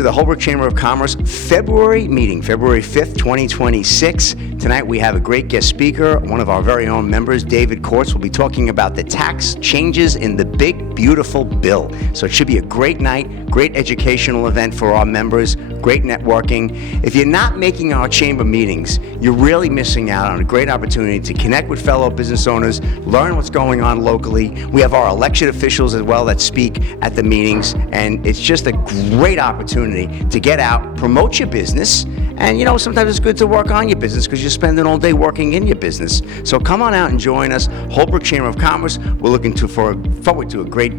to the Holbrook Chamber of Commerce February meeting, February 5th, 2026. Tonight we have a great guest speaker. One of our very own members, David Courts, will be talking about the tax changes in the big, beautiful bill. So it should be a great night, great educational event for our members, great networking. If you're not making our chamber meetings, you're really missing out on a great opportunity to connect with fellow business owners, learn what's going on locally. We have our elected officials as well that speak at the meetings, and it's just a great opportunity to get out, promote your business, and you know, sometimes it's good to work on your business because you're spending all day working in your business. So come on out and join us, Holbrook Chamber of Commerce. We're looking forward to a great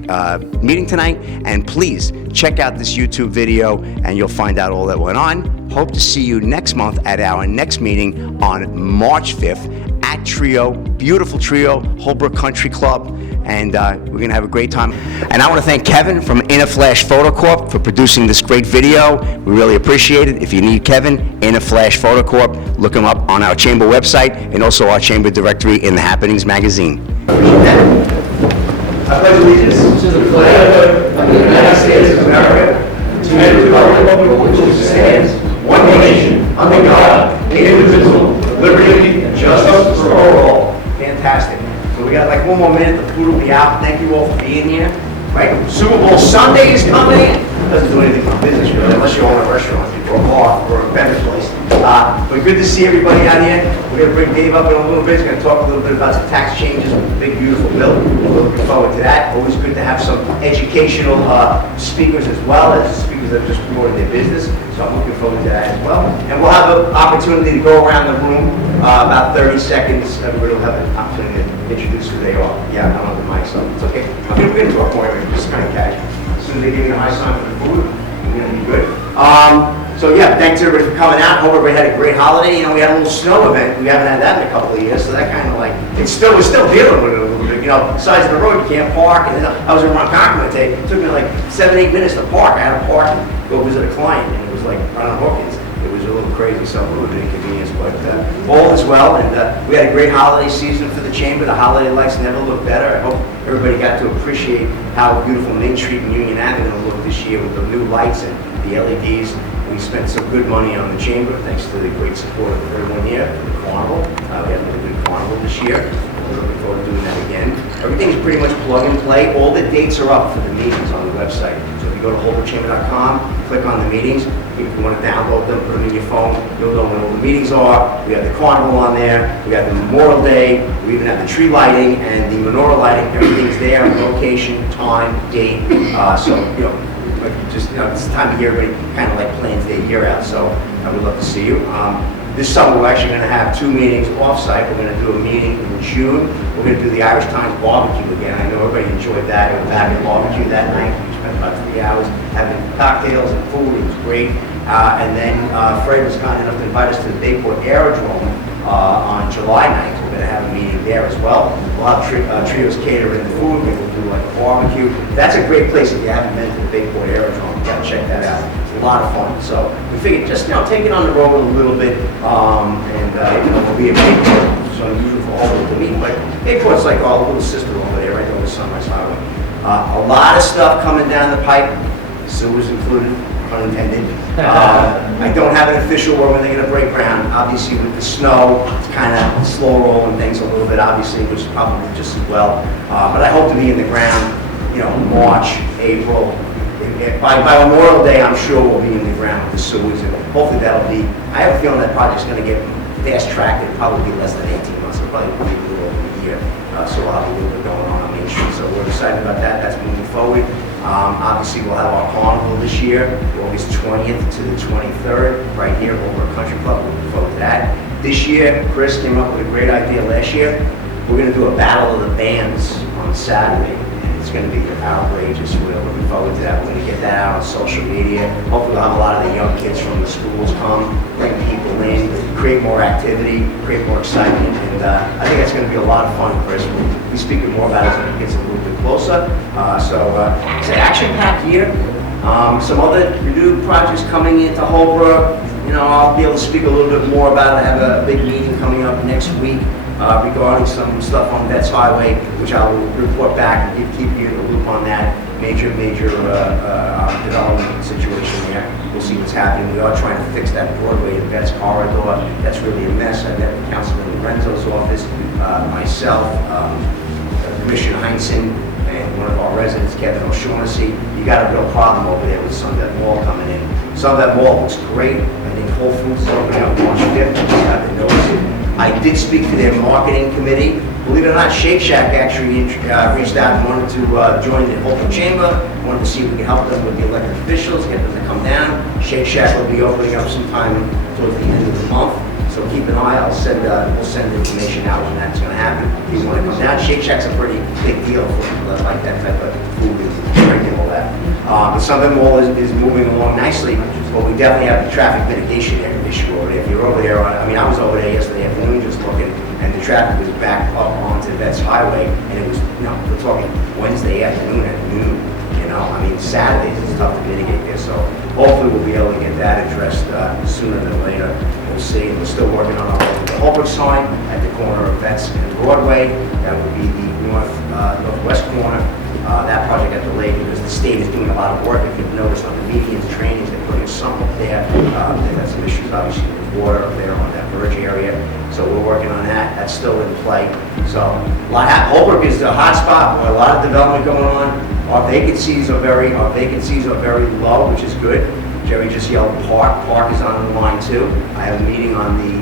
meeting tonight, and please check out this YouTube video and you'll find out all that went on. Hope to see you next month at our next meeting on March 5th at Trio, beautiful Trio, Holbrook Country Club, and we're gonna have a great time. And I wanna thank Kevin from Inner Flash Photo Corp for producing this great video. We really appreciate it. If you need Kevin, Inner Flash Photo Corp, look him up on our chamber website and also our chamber directory in the Happenings magazine. I pledge allegiance to the flag of the United States of America, to the republic for which it stands, one nation, under God, indivisible, liberty and justice for all. Fantastic. So we got like one more minute, the food will be out. Thank you all for being here. Right? Super Bowl Sunday is coming in. Doesn't do anything for business really, unless you own a restaurant or a bar or a beverage place. But good to see everybody out here. We're going to bring Dave up in a little bit. He's going to talk a little bit about the tax changes with the big, beautiful bill. We're looking forward to that. Always good to have some educational speakers as well as speakers that have just promoted their business. So I'm looking forward to that as well. And we'll have an opportunity to go around the room, about 30 seconds. Everybody will have an opportunity to introduce who they are. Yeah, I don't have the mic, so it's okay. We're going to talk more. Just kind of casual. As soon as they give you a high sign for the food, we're going to be good. So yeah, thanks everybody for coming out. Hope everybody had a great holiday. You know, we had a little snow event. We haven't had that in a couple of years, so that kind of like, we're still dealing with it a little bit. You know, size of the road, you can't park. And then I was in Ronkonkoma today. It took me like 7-8 minutes to park. I had to park and go visit a client, and it was like right on Hawkins. It was a little crazy, so a little bit of inconvenience, but all is well. And we had a great holiday season for the chamber. The holiday lights never look better. I hope everybody got to appreciate how beautiful Main Street and Union Avenue will look this year with the new lights and the LEDs. We spent some good money on the chamber, thanks to the great support of everyone here for the carnival. We had a really good carnival this year. We're looking forward to doing that again. Everything's pretty much plug and play. All the dates are up for the meetings on the website. So if you go to holbrookchamber.com, click on the meetings. If you want to download them, put them in your phone, you'll know when all the meetings are. We have the carnival on there. We have the Memorial Day. We even have the tree lighting and the menorah lighting. Everything's there, location, time, date. So, you know, just, you know, it's the time of year everybody kind of like plans their year out, so I would love to see you. This summer we're actually going to have 2 meetings off-site. We're going to do a meeting in June. We're going to do the Irish Times barbecue again. I know everybody enjoyed that. We were back at barbecue that night. We spent about 3 hours having cocktails and food. It was great. And then Fred was kind enough to invite us to the Bayport Aerodrome on July 9th. We're going to have a meeting there as well. We'll have Trios catering the food. We'll do like a barbecue. That's a great place if you haven't been to the Bayport Aerodrome. You got to check that out. It's a lot of fun. So we figured just, you know, take it on the road a little bit, and you know, it'll be a Bayport. So unusual for all of the meet, but Bayport's like our little sister over there, right over the Sunrise Highway. A lot of stuff coming down the pipe. Sewers included. Unintended. I don't have an official word when they're going to break ground. Obviously, with the snow, it's kind of slow rolling things a little bit, obviously, which is probably just as well. But I hope to be in the ground, you know, March, April. By Memorial Day, I'm sure we'll be in the ground with the sewers, and hopefully that'll be. I have a feeling that project's going to get fast-tracked. It'll probably be less than 18 months. It'll probably be a little over a year. So we'll have a little bit going on Main Street. So we're excited about that. That's moving forward. Obviously, we'll have our carnival this year, August 20th to the 23rd, right here over at Country Club. We're looking forward to that. This year, Chris came up with a great idea last year. We're going to do a battle of the bands on Saturday. And it's going to be outrageous. We're looking forward to that. We're going to get that out on social media. Hopefully, we'll have a lot of the young kids from the schools come, bring people in, create more activity, create more excitement. And I think that's going to be a lot of fun, Chris. We'll be speaking more about it as it gets a little bit closer. It's an action-packed year. Some other renewed projects coming into Holbrook. I'll be able to speak a little bit more about it. I have a big meeting coming up next week regarding some stuff on Vets Highway, which I will report back and keep you in the loop on that major development situation there. We'll see what's happening. We are trying to fix that Broadway and Vets corridor. That's really a mess. I met with Councilman Lorenzo's office, myself, Commissioner Heinsohn, and one of our residents, Kevin O'Shaughnessy. You got a real problem over there with some of that mall coming in. Some of that mall looks great. I think Whole Foods is opening up March 5th. I've been noticing. I did speak to their marketing committee. Believe it or not, Shake Shack actually reached out and wanted to join the Holbrook Chamber, wanted to see if we could help them with the elected officials, get them to come down. Shake Shack will be opening up sometime towards the end of the month, so keep an eye. We'll send information out when that's going to happen. If you want to come down, Shake Shack's a pretty big deal for people that like that type of food and drink and all that. But Southern Mall is moving along nicely, but we definitely have the traffic mitigation issue over there. If you're over there, I was over there yesterday afternoon just looking, and the traffic was backed up onto Vets Highway, and it was, we're talking Wednesday afternoon at noon. Saturdays it's tough to mitigate there, so hopefully we'll be able to get that addressed sooner than later. We'll see. We're still working on the Holbrook sign at the corner of Vets and Broadway. That will be the northwest corner. That project got delayed because the state is doing a lot of work. If you've noticed on the medians trainings, they're putting some up there. They've had some issues, obviously, with water up there on that verge area. So we're working on that. That's still in play. So Holbrook is a hot spot where a lot of development going on. Our vacancies are very low, which is good. Jerry just yelled Park. Park is on the line too. I have a meeting on the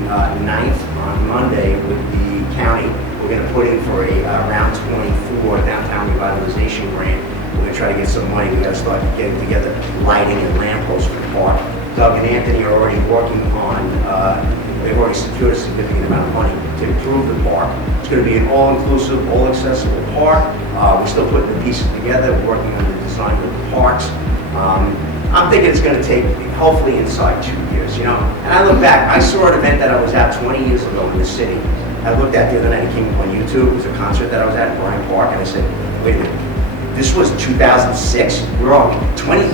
9th on Monday with the county. We're going to put in for a round 24 downtown revitalization grant. We're going to try to get some money. We got to start getting together lighting and lampposts for the park. Doug and Anthony are already working on. They've already secured a significant amount of money to improve the park. It's going to be an all-inclusive, all-accessible park. We're still putting the pieces together. We're working on the design of the parks. I'm thinking it's going to take, hopefully, inside 2 years. And I look back. I saw an event that I was at 20 years ago in the city. I looked at the other night. It came up on YouTube. It was a concert that I was at in Bryant Park, and I said, "Wait a minute. This was 2006. We're all 20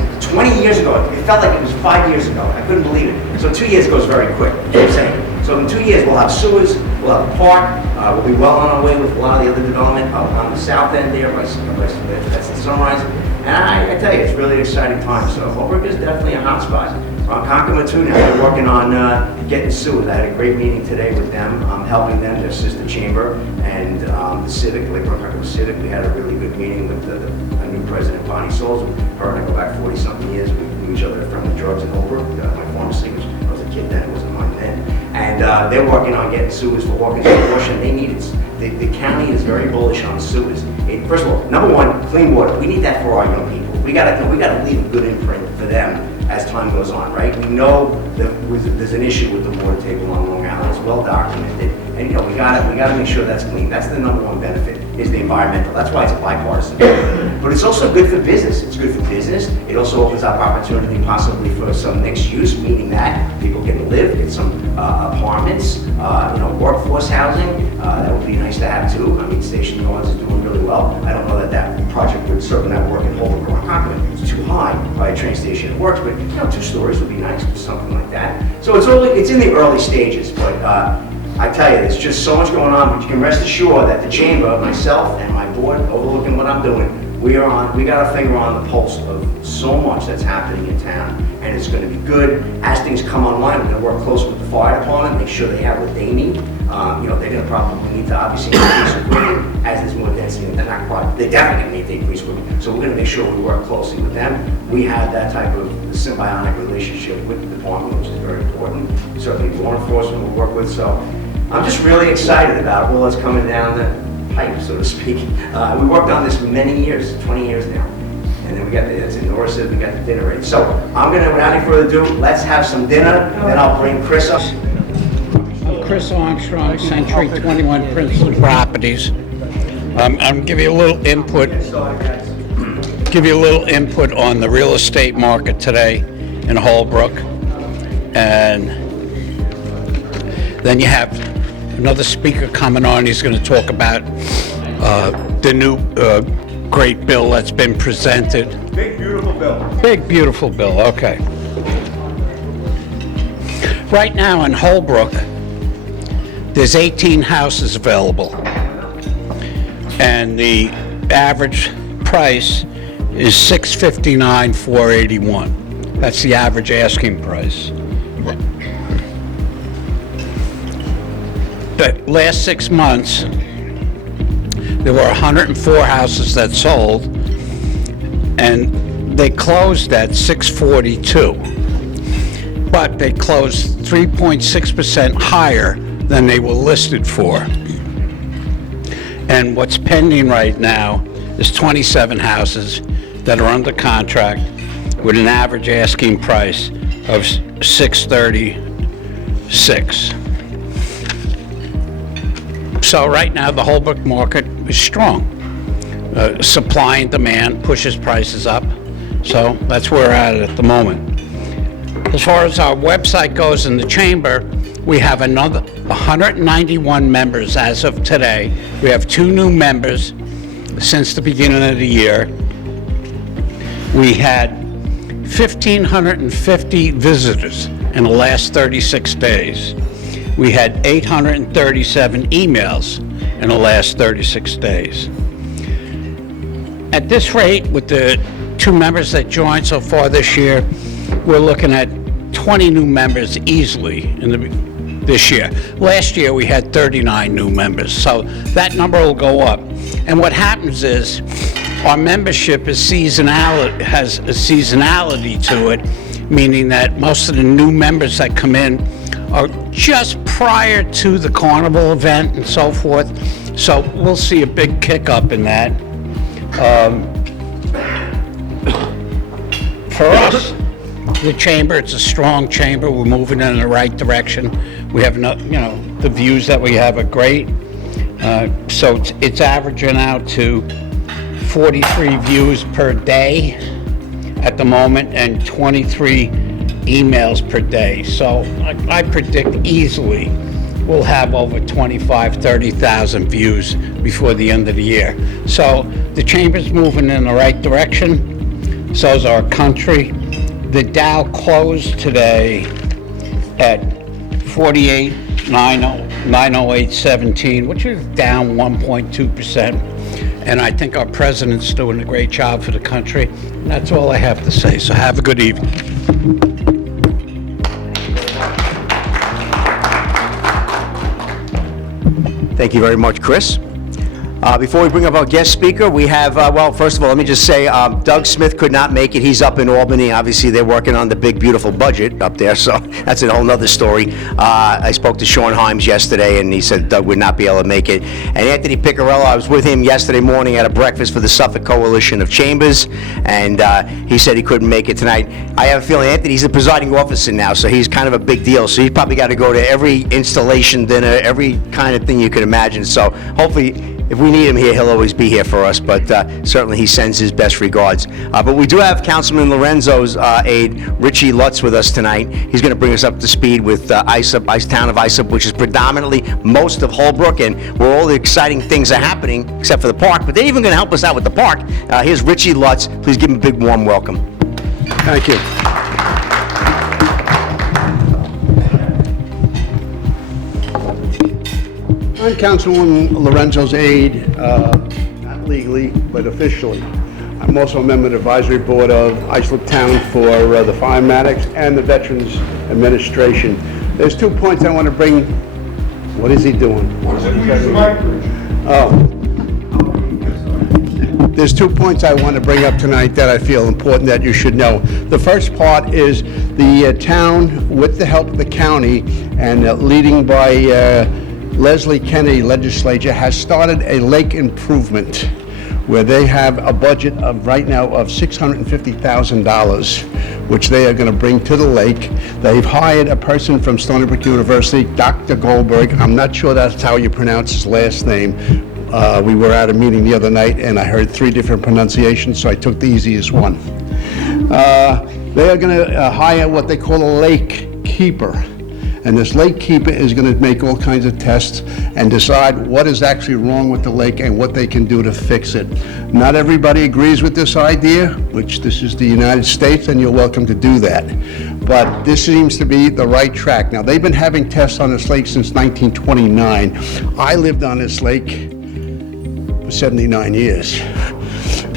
years ago. It felt like it was 5 years ago. I couldn't believe it. So 2 years goes very quick. You know what I'm saying? So in 2 years, we'll have sewers, we'll have a park. We'll be well on our way with a lot of the other development on the south end there, that's the Sunrise. And I tell you, it's really an exciting time. So Holbrook is definitely a hot spot. On Concoma too now, they're working on getting sewers. I had a great meeting today with them. I'm helping them to assist the chamber and the Civic, Lake Concoma Civic. We had a really good meeting with a new president, Bonnie Souls. Her and I go back 40-something years. We knew each other from the drugs in Holbrook. My pharmacy, I was a kid then, it wasn't mine then. And they're working on getting sewers for Walkers and Abortion. They need it. The county is very bullish on sewers. First of all, number one, clean water. We need that for our young people. We gotta leave a good imprint for them as time goes on, right? We know that there's an issue with the water table on Long Island. It's well documented, and we gotta make sure that's clean. That's the number one benefit, is the environmental. That's why it's a bipartisan. But it's also good for business. It's good for business. It also opens up opportunity possibly for some mixed use, meaning that people can live, get some apartments, workforce housing. That would be nice to have too. Station Yards is doing really well. I don't know that project would certainly not work in Holbrook or Concoma. It's too high by a train station. It works, but 2 stories would be nice, or something like that. So it's in the early stages, but I tell you, there's just so much going on. But you can rest assured that the chamber, myself, and my board overlooking what I'm doing, we got our finger on the pulse of so much that's happening in town, and it's going to be good. As things come online, we're going to work close with the fire department, make sure they have what they need. They're going to probably need to obviously increase equipment as there's more density. They're definitely going to need to increase equipment. So we're going to make sure we work closely with them. We have that type of symbiotic relationship with the department, which is very important. Certainly law enforcement we'll work with. So I'm just really excited about all that's coming down the pipe, so to speak. We worked on this for many years, 20 years now. And then we got it's in Norrisville, we got the dinner ready. So I'm going to, without any further ado, let's have some dinner, then I'll bring Chris up. I'm Chris Armstrong, Century 21 Princeton Properties. I'm give you a little input. On the real estate market today in Holbrook, and then you have another speaker coming on. He's going to talk about the new great bill that's been presented. Big, beautiful bill. Big, beautiful bill, okay. Right now in Holbrook, there's 18 houses available, and the average price is $659,481. That's the average asking price. The last 6 months, there were 104 houses that sold, and they closed at 642. But they closed 3.6% higher than they were listed for. And what's pending right now is 27 houses that are under contract with an average asking price of $636. So right now, the Holbrook market is strong. Supply and demand pushes prices up. So that's where we're at the moment. As far as our website goes in the chamber, we have another 191 members as of today. We have 2 new members since the beginning of the year. We had 1,550 visitors in the last 36 days. We had 837 emails in the last 36 days. At this rate, with the 2 members that joined so far this year, we're looking at 20 new members easily this year. Last year, we had 39 new members, so that number will go up. And what happens is, our membership has a seasonality to it, meaning that most of the new members that come in are just prior to the carnival event and so forth. So we'll see a big kick up in that. For us, the chamber, it's a strong chamber. We're moving in the right direction. We have, the views that we have are great. So it's averaging out to 43 views per day at the moment and 23 emails per day. So I predict easily we'll have over 30,000 views before the end of the year. So the chamber's moving in the right direction. So is our country. The Dow closed today at 48,908.17, which is down 1.2%. And I think our president's doing a great job for the country. And that's all I have to say. So have a good evening. Thank you very much, Chris. Before we bring up our guest speaker, we have, well, first of all, let me just say, Doug Smith could not make it. He's up in Albany. Obviously, they're working on the big, beautiful budget up there, so that's a whole nother story. I spoke to Sean Himes yesterday, and he said Doug would not be able to make it. And Anthony Piccarello, I was with him yesterday morning at a breakfast for the Suffolk Coalition of Chambers, and he said he couldn't make it tonight. I have a feeling Anthony's the presiding officer now, so he's kind of a big deal. So he's probably got to go to every installation dinner, every kind of thing you could imagine. So hopefully, if we need him here, he'll always be here for us, but certainly he sends his best regards. But we do have Councilman Lorenzo's aide, Richie Lutz, with us tonight. He's going to bring us up to speed with town of Islip, which is predominantly most of Holbrook, and where all the exciting things are happening, except for the park. But they're even going to help us out with the park. Here's Richie Lutz. Please give him a big warm welcome. Thank you. I'm Councilwoman Lorenzo's aide, not legally, but officially. I'm also a member of the advisory board of Islip Town for the fire medics and the Veterans Administration. There's 2 points I want to bring. What is he doing? There's 2 points I want to bring up tonight that I feel important that you should know. The first part is the town, with the help of the county and leading by Leslie Kennedy legislature, has started a lake improvement where they have a budget of right now of $650,000, which they are going to bring to the lake. They've hired a person from Stony Brook University, Dr. Goldberg. I'm not sure that's how you pronounce his last name. We were at a meeting the other night and I heard 3 different pronunciations, so I took the easiest one. They are going to hire what they call a lake keeper. And this lake keeper is going to make all kinds of tests and decide what is actually wrong with the lake and what they can do to fix it. Not everybody agrees with this idea, which this is the United States, and you're welcome to do that. but this seems to be the right track. Now, they've been having tests on this lake since 1929. I lived on this lake for 79 years.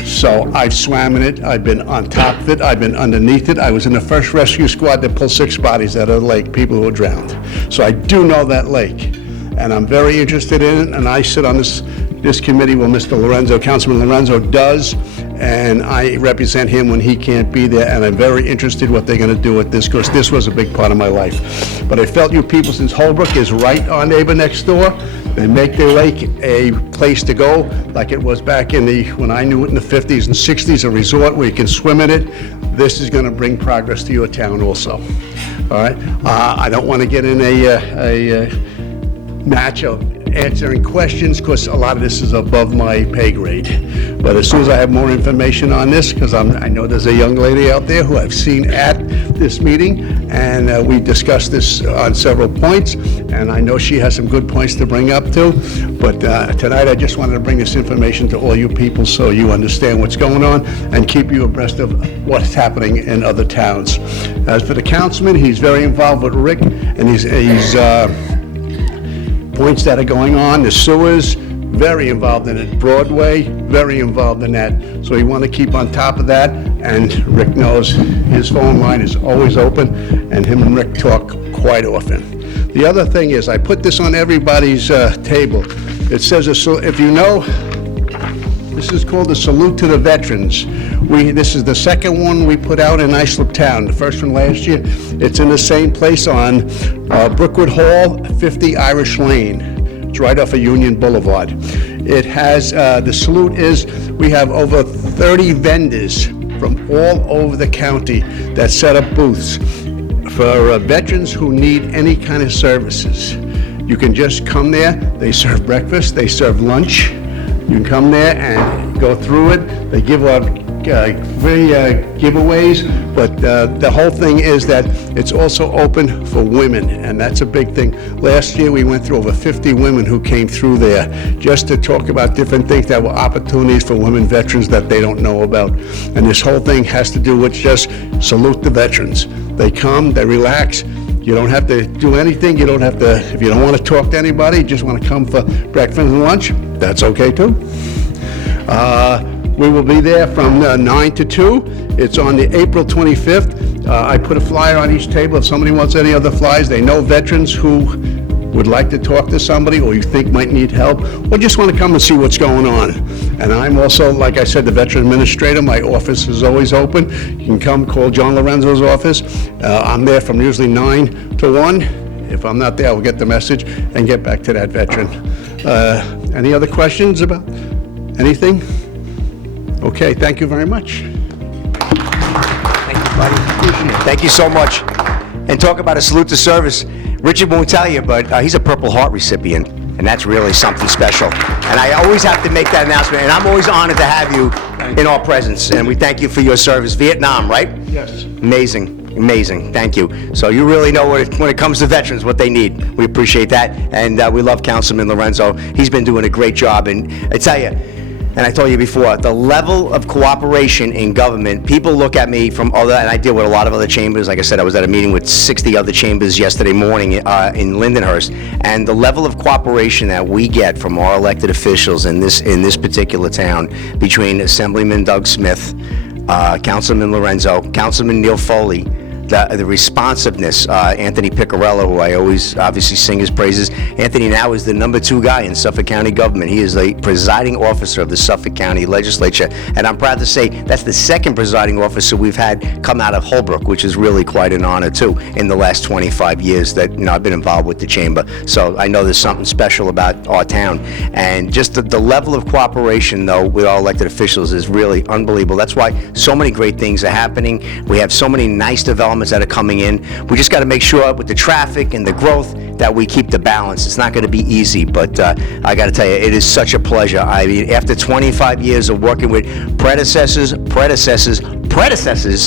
So I've swam in it, I've been on top of it, I've been underneath it. I was in the first rescue squad that pulled 6 bodies out of the lake, people who were drowned. So I do know that lake, and I'm very interested in it, and I sit on this committee where Mr. Lorenzo, Councilman Lorenzo does, and I represent him when he can't be there, and I'm very interested what they're going to do with this, because this was a big part of my life. But I felt you people, since Holbrook is right our neighbor next door, they make their lake a place to go, like it was back in when I knew it in the 50s and 60s, a resort where you can swim in it. This is going to bring progress to your town also. All right? I don't want to get in a match of answering questions, because a lot of this is above my pay grade. But as soon as I have more information on this, because I know there's a young lady out there who I've seen at this meeting, and we discussed this on several points, and I know she has some good points to bring up too. But tonight I just wanted to bring this information to all you people so you understand what's going on and keep you abreast of what's happening in other towns. As for the councilman, he's very involved with Rick, and he's points that are going on, the sewers, very involved in it. Broadway, very involved in that. So we want to keep on top of that, and Rick knows his phone line is always open, and him and Rick talk quite often. The other thing is, I put this on everybody's table. It says, if you know, this is called the Salute to the Veterans. This is the second one we put out in Islip Town. The first one last year. It's in the same place on Brookwood Hall, 50 Irish Lane. It's right off of Union Boulevard. It has, the salute is, we have over 30 vendors from all over the county that set up booths for veterans who need any kind of services. You can just come there. They serve breakfast, they serve lunch. You can come there and go through it. They give out free giveaways, but the whole thing is that it's also open for women, and that's a big thing. Last year we went through over 50 women who came through there just to talk about different things that were opportunities for women veterans that they don't know about. And this whole thing has to do with just salute the veterans. They come, they relax. You don't have to do anything. You don't have to, if you don't want to talk to anybody, you just want to come for breakfast and lunch, that's okay too. We will be there from 9 to 2. It's on the April 25th. I put a flyer on each table. If somebody wants any other flyers, they know veterans who would like to talk to somebody or you think might need help, or just want to come and see what's going on. And I'm also, like I said, the veteran administrator. My office is always open. You can come call John Lorenzo's office. I'm there from usually 9 to 1. If I'm not there, I'll get the message and get back to that veteran. Any other questions about anything? Okay, thank you very much. Thank you, buddy. Thank you so much. And talk about a salute to service. Richard won't tell you, but he's a Purple Heart recipient, and that's really something special. And I always have to make that announcement, and I'm always honored to have you in our presence, and we thank you for your service. Vietnam, right? Yes. Amazing, amazing. Thank you. So you really know when it comes to veterans, what they need. We appreciate that, and we love Councilman Lorenzo. He's been doing a great job, and I tell you, and I told you before, the level of cooperation in government, people look at me from other, and I deal with a lot of other chambers. Like I said, I was at a meeting with 60 other chambers yesterday morning in Lindenhurst, and the level of cooperation that we get from our elected officials in this particular town, between Assemblyman Doug Smith, Councilman Lorenzo, Councilman Neil Foley, the responsiveness, Anthony Piccarello, who I always obviously sing his praises. Anthony now is the #2 guy in Suffolk County government. He is the presiding officer of the Suffolk County Legislature, and I'm proud to say that's the second presiding officer we've had come out of Holbrook, which is really quite an honor too in the last 25 years that I've been involved with the chamber. So I know there's something special about our town, and just the level of cooperation though with our elected officials is really unbelievable. That's why so many great things are happening. We have so many nice developments that are coming in. We just got to make sure with the traffic and the growth that we keep the balance. It's not going to be easy, but I got to tell you, it is such a pleasure. I mean, after 25 years of working with predecessors,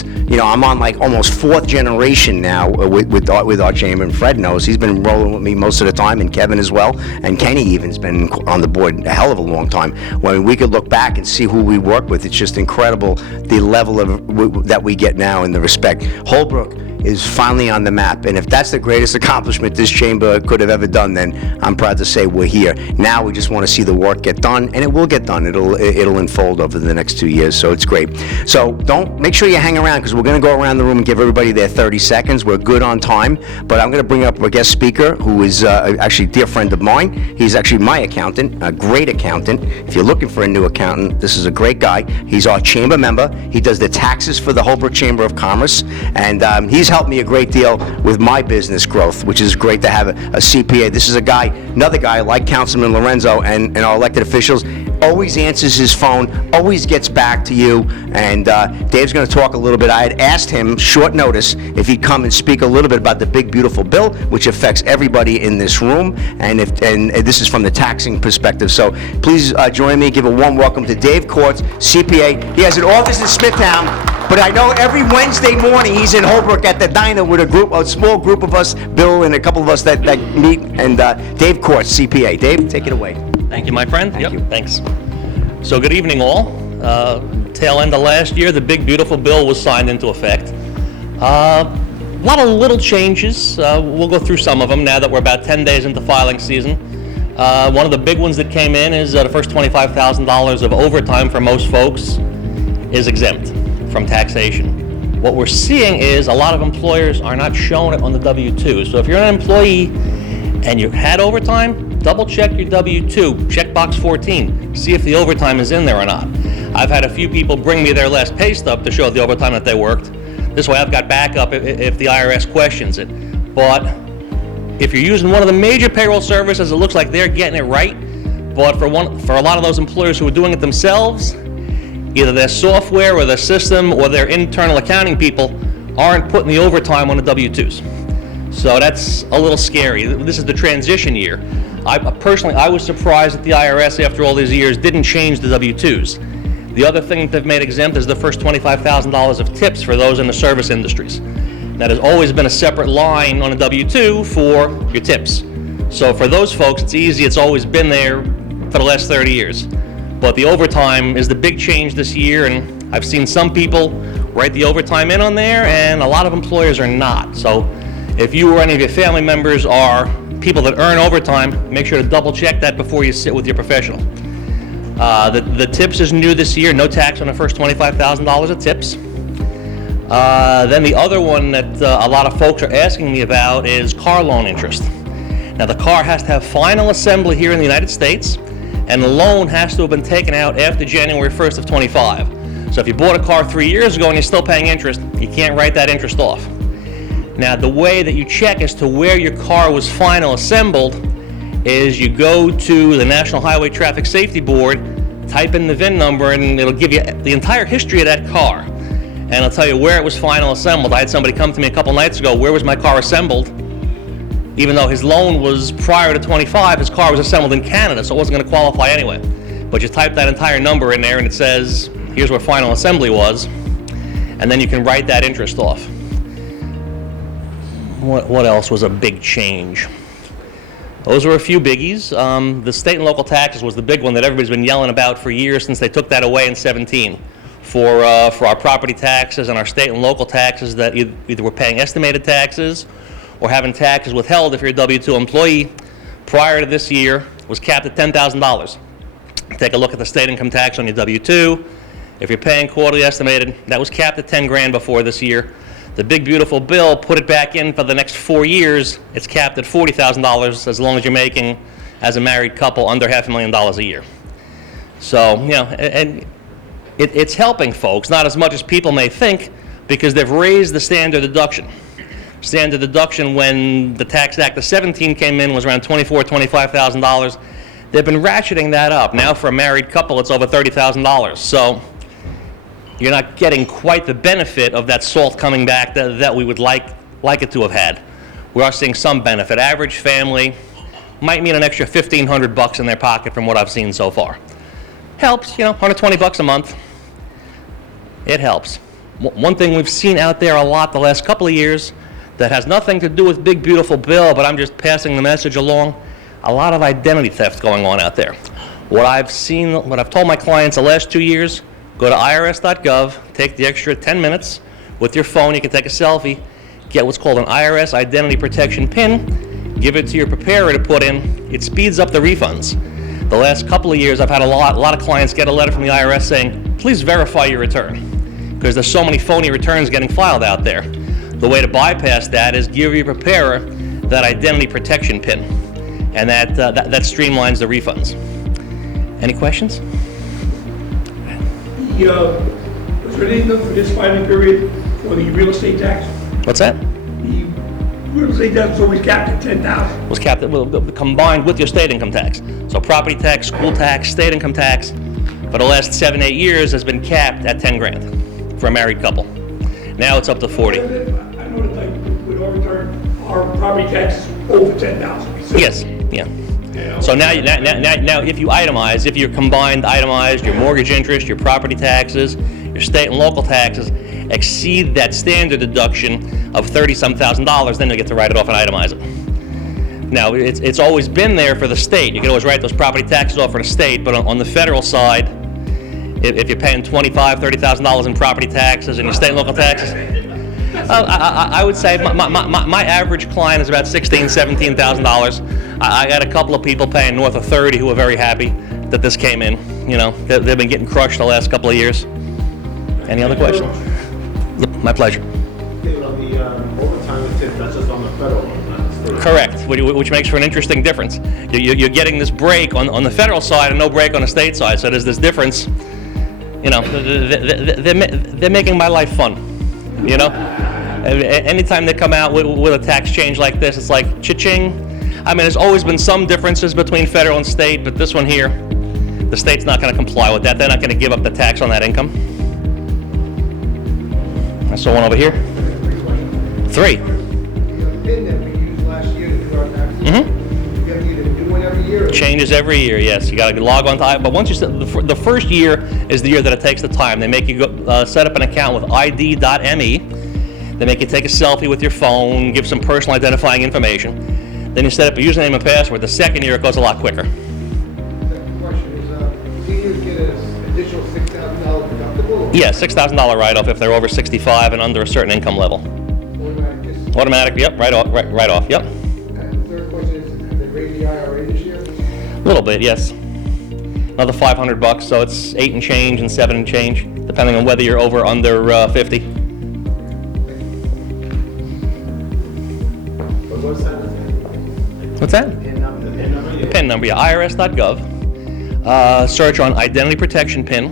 you know, I'm on like almost 4th generation now with our chamber, and Fred knows. He's been rolling with me most of the time, and Kevin as well, and Kenny even's been on the board a hell of a long time. When we could look back and see who we work with, it's just incredible the level of that we get now in the respect. Holbrook is finally on the map. And if that's the greatest accomplishment this chamber could have ever done, then I'm proud to say we're here. Now we just want to see the work get done, and it will get done. It'll unfold over the next 2 years, so it's great. So make sure you hang around, because we're going to go around the room and give everybody their 30 seconds. We're good on time, but I'm going to bring up a guest speaker who is actually a dear friend of mine. He's actually my accountant, a great accountant. If you're looking for a new accountant, this is a great guy. He's our chamber member. He does the taxes for the Holbrook Chamber of Commerce, and he's helped me a great deal with my business growth, which is great to have a CPA. This is another guy like Councilman Lorenzo and our elected officials, always answers his phone, always gets back to you, and Dave's going to talk a little bit. I had asked him, short notice, if he'd come and speak a little bit about the big, beautiful bill, which affects everybody in this room, and this is from the taxing perspective. So please join me, give a warm welcome to Dave Courts, CPA. He has an office in Smithtown, but I know every Wednesday morning he's in Holbrook at the diner with a small group of us, Bill and a couple of us that meet, and Dave Courts, CPA. Dave, take it away. Thank you, my friend. Thank you. Thanks. So good evening, all. Tail end of last year, the big, beautiful bill was signed into effect. A lot of little changes. We'll go through some of them now that we're about 10 days into filing season. One of the big ones that came in is the first $25,000 of overtime for most folks is exempt from taxation. What we're seeing is a lot of employers are not showing it on the W-2. So if you're an employee and you had overtime, double check your W-2, check box 14, see if the overtime is in there or not. I've had a few people bring me their last pay stub to show the overtime that they worked. This way I've got backup if the IRS questions it. But if you're using one of the major payroll services, it looks like they're getting it right. But for a lot of those employers who are doing it themselves, either their software or their system or their internal accounting people aren't putting the overtime on the W-2s. So that's a little scary. This is the transition year. I was surprised that the IRS, after all these years, didn't change the W-2s. The other thing that they've made exempt is the first $25,000 of tips for those in the service industries. That has always been a separate line on a W-2 for your tips. So for those folks, it's easy. It's always been there for the last 30 years. But the overtime is the big change this year, and I've seen some people write the overtime in on there, and a lot of employers are not. So if you or any of your family members are people that earn overtime, make sure to double check that before you sit with your professional. The tips is new this year, no tax on the first $25,000 of tips. Then the other one that a lot of folks are asking me about is car loan interest. Now the car has to have final assembly here in the United States, and the loan has to have been taken out after January 1st of 25. So if you bought a car 3 years ago and you're still paying interest, you can't write that interest off. Now the way that you check as to where your car was final assembled is you go to the National Highway Traffic Safety Board, type in the VIN number, and it'll give you the entire history of that car. And it'll tell you where it was final assembled. I had somebody come to me a couple nights ago, where was my car assembled? Even though his loan was prior to 25, his car was assembled in Canada, so it wasn't going to qualify anyway. But you type that entire number in there and it says, here's where final assembly was, and then you can write that interest off. What else was a big change? Those were a few biggies. The state and local taxes was the big one that everybody's been yelling about for years since they took that away in 17. For our property taxes and our state and local taxes that either we're paying estimated taxes or having taxes withheld if you're a W-2 employee, prior to this year was capped at $10,000. Take a look at the state income tax on your W-2. If you're paying quarterly estimated, that was capped at 10 grand before this year. The big beautiful bill put it back in for the next 4 years. It's capped at $40,000 as long as you're making, as a married couple, under $500,000 a year. So, you know, and it's helping folks, not as much as people may think, because they've raised the standard deduction. Standard deduction when the Tax Act of 17 came in was around $24,000, $25,000. They've been ratcheting that up. Now for a married couple, it's over $30,000. So you're not getting quite the benefit of that SALT coming back that we would like it to have had. We are seeing some benefit. Average family might mean an extra $1,500 in their pocket from what I've seen so far. Helps, you know, $120 a month. It helps. One thing we've seen out there a lot the last couple of years that has nothing to do with big beautiful bill, but I'm just passing the message along, a lot of identity theft going on out there. What I've told my clients the last 2 years, go to irs.gov, take the extra 10 minutes with your phone, you can take a selfie, get what's called an IRS identity protection PIN, give it to your preparer to put in. It speeds up the refunds. The last couple of years, I've had a lot of clients get a letter from the IRS saying, please verify your return, because there's so many phony returns getting filed out there. The way to bypass that is give your preparer that identity protection PIN, and that streamlines the refunds. Any questions? Was there anything for this filing period for the real estate tax? What's that? The real estate tax was always capped at 10,000. Was capped, combined with your state income tax. So property tax, school tax, state income tax, for the last 7-8 years has been capped at 10 grand for a married couple. Now it's up to 40. I know that like with our return, our property tax is over 10,000. Yes, yeah. So now if you itemize, if you're combined itemized, your mortgage interest, your property taxes, your state and local taxes exceed that standard deduction of $30-some thousand, then you'll get to write it off and itemize it. Now, it's always been there for the state. You can always write those property taxes off for the state, but on the federal side, if you're paying $25,000, $30,000 in property taxes and your state and local taxes, I would say my average client is about $16,000, $17,000. I got a couple of people paying north of 30 who are very happy that this came in. You know, they've been getting crushed the last couple of years. Any other questions? My pleasure. On the overtime and tip, that's just on the federal one, not the state. Correct, which makes for an interesting difference. You're getting this break on the federal side and no break on the state side, so there's this difference. You know, they're making my life fun, you know? Anytime they come out with a tax change like this, it's like cha-ching. I mean, there's always been some differences between federal and state, but this one here, the state's not going to comply with that. They're not going to give up the tax on that income. I saw one over here. 3. The PIN that we used last year to do our taxes, you have to either do one every year or... Changes every year, yes. You got to log on to but once you the first year is the year that it takes the time. They make you go, set up an account with ID.me. They make you take a selfie with your phone, give some personal identifying information. Then you set up a username and password. The second year it goes a lot quicker. Second question is, seniors get an additional $6,000 deductible? Yeah, $6,000 write-off if they're over 65 and under a certain income level. Automatic, yep, right off, yep. And the third question is, have they raised the IRA this year? A little bit, yes. Another $500, so it's 8 and change and 7 and change, depending on whether you're over or under 50. What's that? What's that? PIN number? PIN number, yeah, irs.gov. Search on identity protection PIN,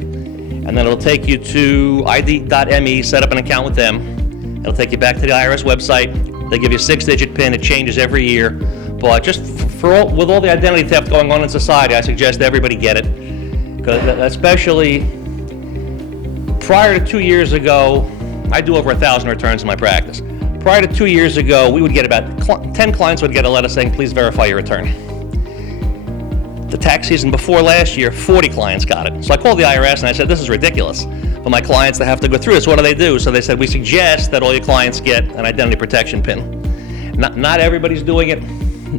and then it'll take you to ID.me, set up an account with them. It'll take you back to the IRS website. They give you a 6-digit PIN. It changes every year. But just with all the identity theft going on in society, I suggest everybody get it. Because especially prior to 2 years ago, I do over 1,000 returns in my practice. Prior to 2 years ago, we would get about 10 clients would get a letter saying, please verify your return. The tax season before last year, 40 clients got it. So I called the IRS and I said, this is ridiculous. For my clients to have to go through this, what do? So they said, we suggest that all your clients get an identity protection PIN. Not everybody's doing it.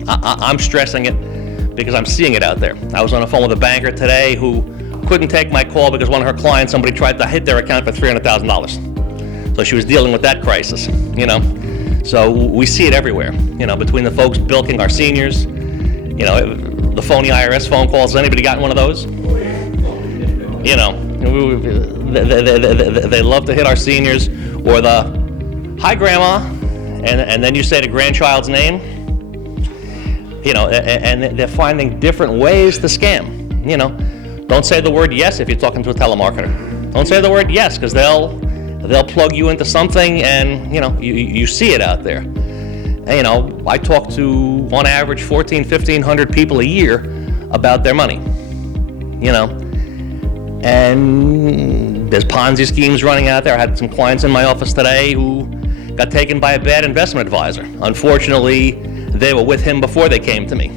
I'm stressing it because I'm seeing it out there. I was on the phone with a banker today who couldn't take my call because one of her clients, somebody tried to hit their account for $300,000. So she was dealing with that crisis, you know. So we see it everywhere, you know, between the folks bilking our seniors, you know, the phony IRS phone calls. Has anybody gotten one of those? You know, they love to hit our seniors, or the, hi grandma, and then you say the grandchild's name, you know, and they're finding different ways to scam, you know. Don't say the word yes if you're talking to a telemarketer. Don't say the word yes, because they'll plug you into something, and, you know, you see it out there. And, you know, I talk to, on average, 1,500 people a year about their money, you know. And there's Ponzi schemes running out there. I had some clients in my office today who got taken by a bad investment advisor. Unfortunately, they were with him before they came to me.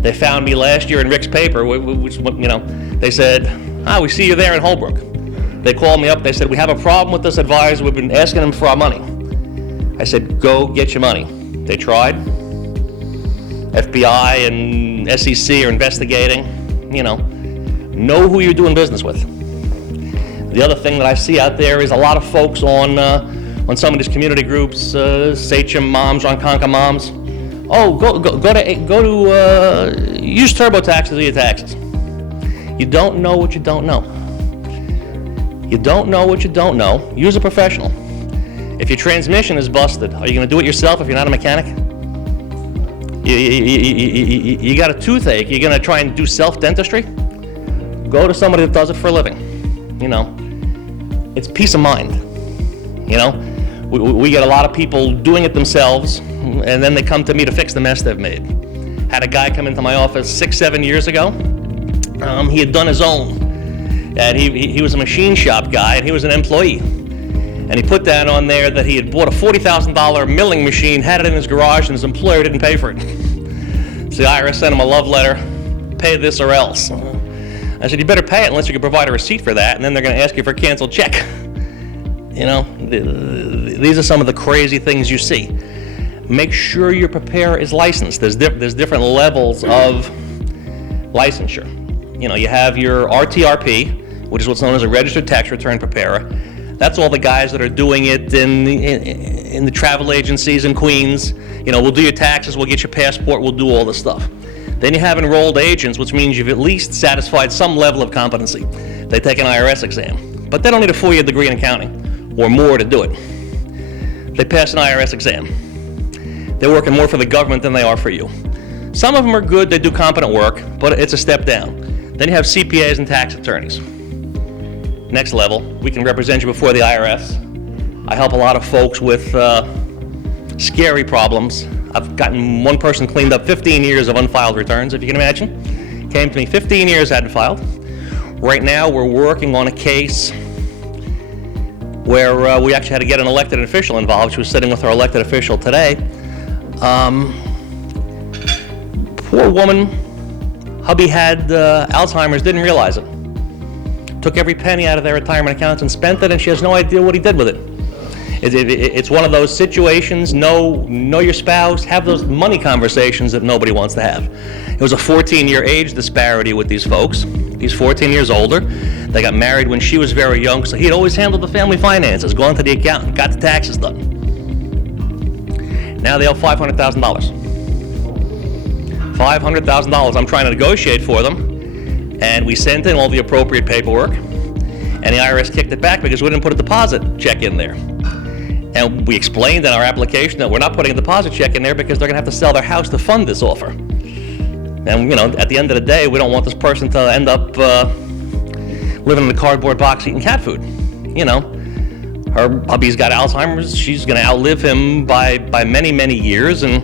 They found me last year in Rick's paper, which, you know, they said, we see you there in Holbrook. They called me up, they said, we have a problem with this advisor, we've been asking him for our money. I said, go get your money. They tried. FBI and SEC are investigating, you know who you're doing business with. The other thing that I see out there is a lot of folks on on some of these community groups, Sachem moms, Ronkonkoma moms. Oh, go to use TurboTax to do your taxes. You don't know what you don't know. You don't know what you don't know. Use a professional. If your transmission is busted, are you going to do it yourself if you're not a mechanic? You got a toothache, you're going to try and do self-dentistry? Go to somebody that does it for a living. You know, it's peace of mind. You know, we get a lot of people doing it themselves, and then they come to me to fix the mess they've made. Had a guy come into my office 6-7 years ago. He had done his own, and he was a machine shop guy, and he was an employee. And he put that on there that he had bought a $40,000 milling machine, had it in his garage, and his employer didn't pay for it. So the IRS sent him a love letter, pay this or else. I said, you better pay it unless you can provide a receipt for that, and then they're going to ask you for a canceled check. You know, these are some of the crazy things you see. Make sure your preparer is licensed. There's different levels of licensure. You know, you have your RTRP, which is what's known as a registered tax return preparer. That's all the guys that are doing it in the travel agencies in Queens. You know, we'll do your taxes, we'll get your passport, we'll do all this stuff. Then you have enrolled agents, which means you've at least satisfied some level of competency. They take an IRS exam, but they don't need a 4-year degree in accounting or more to do it. They pass an IRS exam. They're working more for the government than they are for you. Some of them are good, they do competent work, but it's a step down. Then you have CPAs and tax attorneys. Next level, we can represent you before the IRS. I help a lot of folks with scary problems. I've gotten one person cleaned up 15 years of unfiled returns, if you can imagine. Came to me 15 years, hadn't filed. Right now, we're working on a case where we actually had to get an elected official involved. She was sitting with our elected official today. Poor woman, hubby had Alzheimer's, didn't realize it. Took every penny out of their retirement accounts and spent it, and she has no idea what he did with it. It's one of those situations, know your spouse, have those money conversations that nobody wants to have. It was a 14-year age disparity with these folks. He's 14 years older. They got married when she was very young, so he'd always handled the family finances, gone to the accountant, got the taxes done. Now they owe $500,000. $500,000 I'm trying to negotiate for them. And we sent in all the appropriate paperwork, and the IRS kicked it back because we didn't put a deposit check in there. And we explained in our application that we're not putting a deposit check in there because they're going to have to sell their house to fund this offer. And, you know, at the end of the day, we don't want this person to end up living in a cardboard box eating cat food. You know, her hubby's got Alzheimer's. She's going to outlive him by many, many years, and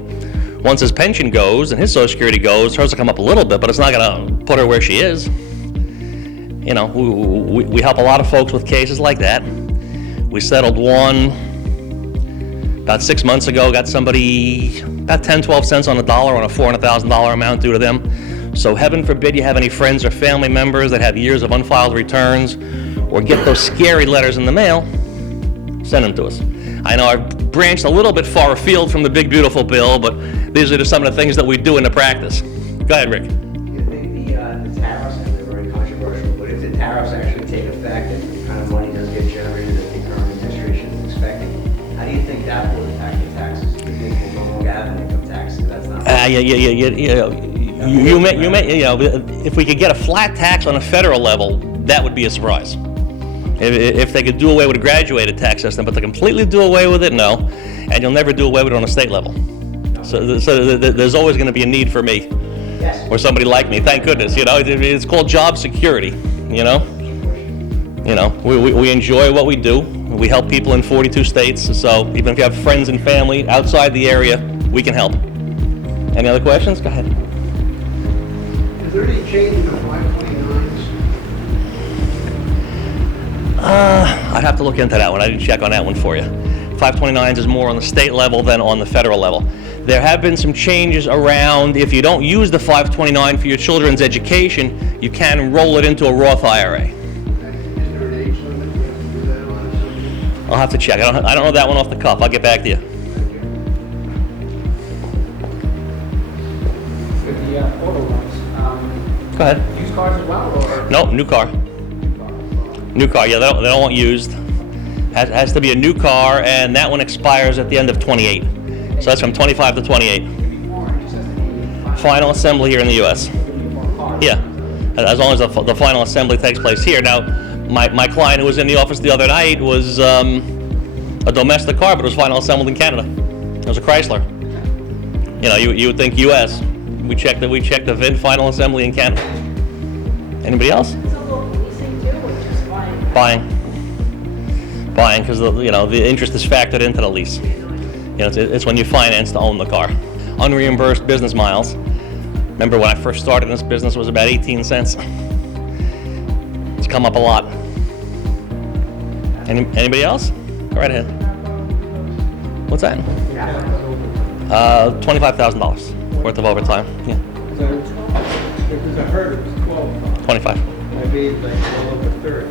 once his pension goes and his Social Security goes, hers will come up a little bit, but it's not going to put her where she is. You know, we help a lot of folks with cases like that. We settled one about 6 months ago, got somebody about 10-12 cents on the dollar on a $400,000 amount due to them. So heaven forbid you have any friends or family members that have years of unfiled returns or get those scary letters in the mail, send them to us. I know I've branched a little bit far afield from the big, beautiful bill, but these are just some of the things that we do in the practice. Go ahead, Rick. You think the tariffs, and they're very controversial, but if the tariffs actually take effect and the kind of money does get generated that the current administration is expecting, how do you think that will impact the taxes? Do you think we'll no longer have an income tax? That's not. If we could get a flat tax on a federal level, that would be a surprise. If they could do away with a graduated tax system, but to completely do away with it, no. And you'll never do away with it on a state level. So there's always going to be a need for me, Yes. or somebody like me. Thank goodness. You know, it's called job security. You know, we enjoy what we do. We help people in 42 states. So even if you have friends and family outside the area, we can help. Any other questions? Go ahead. Is there any change in the 529s? I'd have to look into that one. I didn't check on that one for you. 529s is more on the state level than on the federal level. There have been some changes around. If you don't use the 529 for your children's education, you can enroll it into a Roth IRA. Is there an age limit you have to do that on? I'll have to check. I don't know that one off the cuff. I'll get back to you. With the auto loans, Go ahead. used cars as well, or? No, new car. New car, yeah, they don't want used. Has to be a new car, and that one expires at the end of 28. So that's from 25 to 28. Final assembly here in the U.S. Yeah, as long as the final assembly takes place here. Now, my client who was in the office the other night was a domestic car, but it was final assembled in Canada. It was a Chrysler. You know, you would think U.S. We checked the VIN final assembly in Canada. Anybody else? It's a little leasing too, or just buying? Buying, because the interest is factored into the lease. You know, it's when you finance to own the car. Unreimbursed business miles. Remember when I first started in this business, it was about 18 cents. It's come up a lot. Anybody else? Go right ahead. What's that? $25,000 worth of overtime. Yeah. So, if there's a herd, it was 12. 25. I made like a little over 30.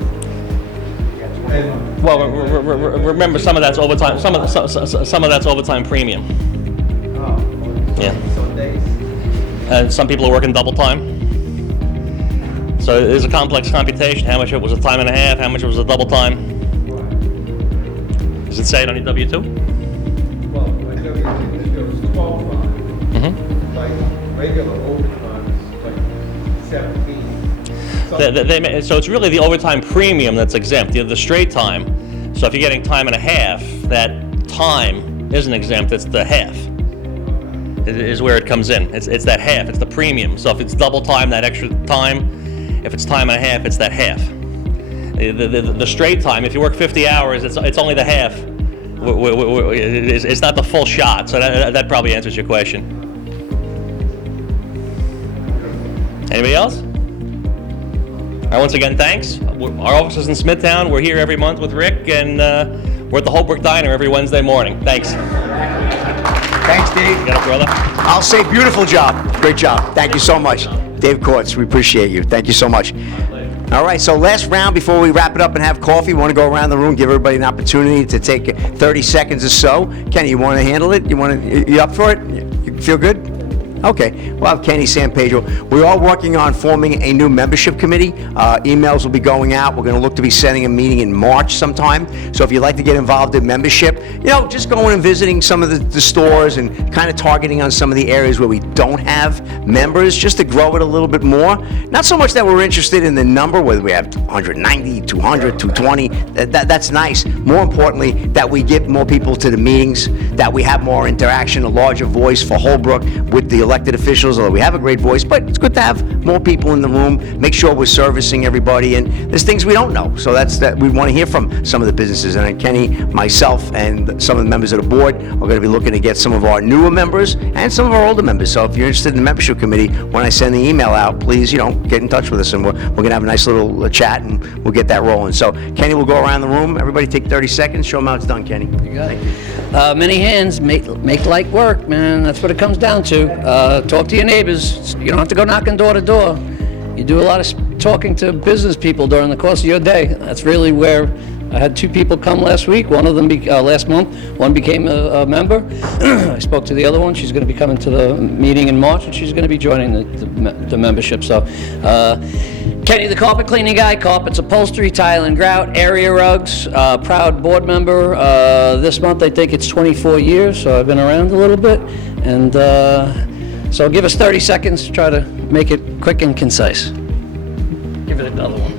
And Well, remember some of that's overtime. Some of that's overtime premium. Yeah. Sundays. And some people are working double time. So it is a complex computation. How much it was a time and a half? How much it was a double time? Does it say it on your W-2? Well, my W-2 shows 12 on it. Mm-hmm. Like regular overtime is like 17. So it's really the overtime premium that's exempt. The straight time. So if you're getting time and a half, that time isn't exempt. It's the half. Is where it comes in. It's that half. It's the premium. So if it's double time, that extra time. If it's time and a half, it's that half. The straight time, if you work 50 hours, it's only the half. It's not the full shot. So that probably answers your question. Anybody else? All right, once again, thanks. Our office is in Smithtown. We're here every month with Rick, and we're at the Holbrook Diner every Wednesday morning. Thanks. Thanks, Dave. You got it, brother? I'll say beautiful job. Great job. Thank you so much. Dave Courts, we appreciate you. Thank you so much. All right, so last round before we wrap it up and have coffee, we want to go around the room, give everybody an opportunity to take 30 seconds or so. Kenny, you want to handle it? You up for it? You feel good? Okay, we'll have Kenny San Pedro. We're all working on forming a new membership committee. Emails will be going out. We're going to look to be setting a meeting in March sometime. So if you'd like to get involved in membership, just going and visiting some of the stores and kind of targeting on some of the areas where we don't have members, just to grow it a little bit more. Not so much that we're interested in the number, whether we have 190, 200, 220. That's nice. More importantly, that we get more people to the meetings, that we have more interaction, a larger voice for Holbrook with the elected officials, although we have a great voice, but it's good to have more people in the room, make sure we're servicing everybody, and there's things we don't know. So that we want to hear from some of the businesses, and Kenny, myself, and some of the members of the board are going to be looking to get some of our newer members and some of our older members. So if you're interested in the membership committee, when I send the email out, please, get in touch with us, and we're going to have a nice little chat, and we'll get that rolling. So Kenny will go around the room. Everybody take 30 seconds. Show them how it's done, Kenny. You got it. Many hands make light work, man. That's what it comes down to. Talk to your neighbors. You don't have to go knocking door to door. You do a lot of talking to business people during the course of your day. That's really where I had 2 people come last week. One of them last month. One became a member. I spoke to the other one. She's going to be coming to the meeting in March, and she's going to be joining the membership. So, Kenny, the carpet cleaning guy, carpets, upholstery, tile and grout, area rugs, proud board member. This month I think it's 24 years, so I've been around a little bit. And so give us 30 seconds to try to make it quick and concise. Give it another one.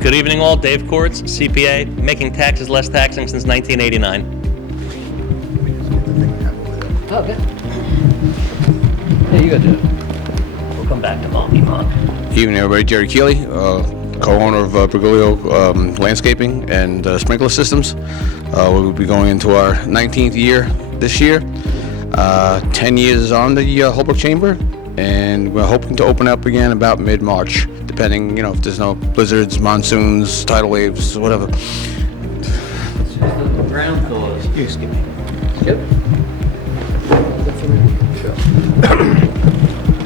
Good evening, all. Dave Courts, CPA, making taxes less taxing since 1989. Okay. Yeah, you got to do it. We'll come back to Monty. Evening, everybody. Jerry Keeley, co-owner of Bergoglio Landscaping and Sprinkler Systems. We'll be going into our 19th year this year. 10 years on the Holbrook Chamber, and we're hoping to open up again about mid-March, depending, if there's no blizzards, monsoons, tidal waves, whatever. The ground floors. Excuse me. Yep.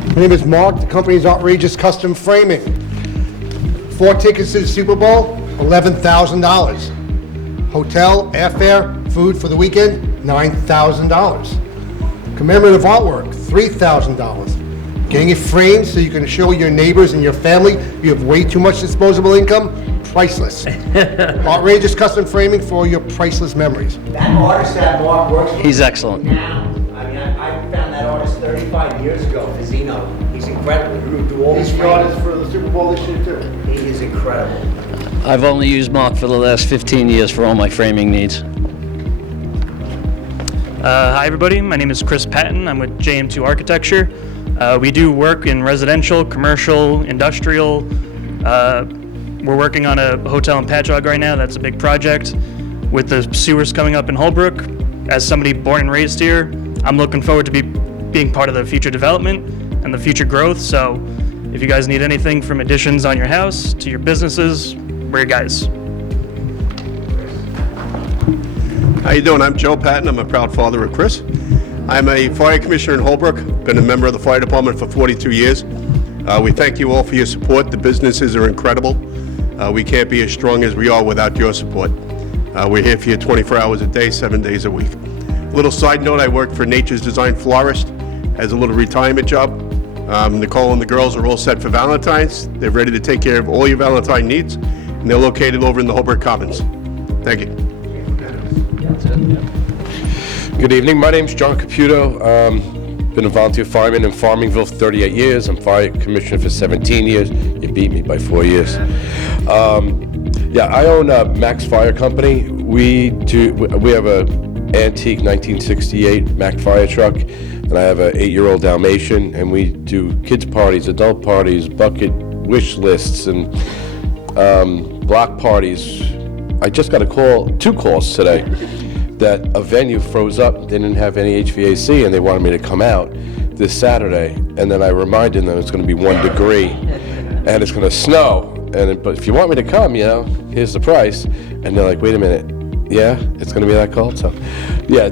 My name is Mark. The company's Outrageous Custom Framing. 4 tickets to the Super Bowl, $11,000. Hotel, airfare, food for the weekend, $9,000. Commemorative artwork, $3,000. Getting it framed so you can show your neighbors and your family you have way too much disposable income, priceless. Outrageous custom framing for your priceless memories. That artist that Mark works with. He's excellent. Now, I mean, I found that artist 35 years ago, Fazino. He's incredible. He would do all He's these the artist for the Super Bowl this year, too. He is incredible. I've only used Mark for the last 15 years for all my framing needs. Hi everybody, my name is Chris Patton. I'm with JM2 Architecture. We do work in residential, commercial, industrial. We're working on a hotel in Patchogue right now. That's a big project. With the sewers coming up in Holbrook, as somebody born and raised here, I'm looking forward to being part of the future development and the future growth. So if you guys need anything from additions on your house to your businesses, we're your guys. How you doing? I'm Joe Patton. I'm a proud father of Chris. I'm a fire commissioner in Holbrook. Been a member of the fire department for 42 years. We thank you all for your support. The businesses are incredible. We can't be as strong as we are without your support. We're here for you 24 hours a day, 7 days a week. Little side note, I work for Nature's Design Florist as a little retirement job. Nicole and the girls are all set for Valentine's. They're ready to take care of all your Valentine needs, and they're located over in the Holbrook Commons. Thank you. Good evening. My name's John Caputo. Been a volunteer fireman in Farmingville for 38 years. I'm fire commissioner for 17 years. You beat me by 4 years. Yeah, I own Max Fire Company. We have a antique 1968 Mack fire truck, and I have an 8-year-old Dalmatian, and we do kids parties, adult parties, bucket wish lists, and block parties. I just got two calls today that a venue froze up, didn't have any HVAC, and they wanted me to come out this Saturday. And then I reminded them it's going to be 1 degree and it's going to snow. But if you want me to come, here's the price. And they're like, wait a minute, yeah, it's going to be that cold? So, yeah,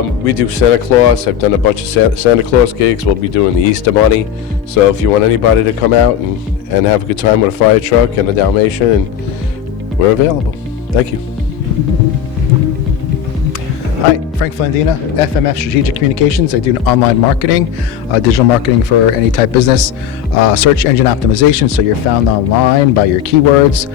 we do Santa Claus. I've done a bunch of Santa Claus gigs. We'll be doing the Easter Bunny. So if you want anybody to come out and have a good time with a fire truck and a Dalmatian, and we're available. Thank you. Hi, Frank Flandina, FMF Strategic Communications. I do online marketing, digital marketing for any type business, search engine optimization, so you're found online by your keywords,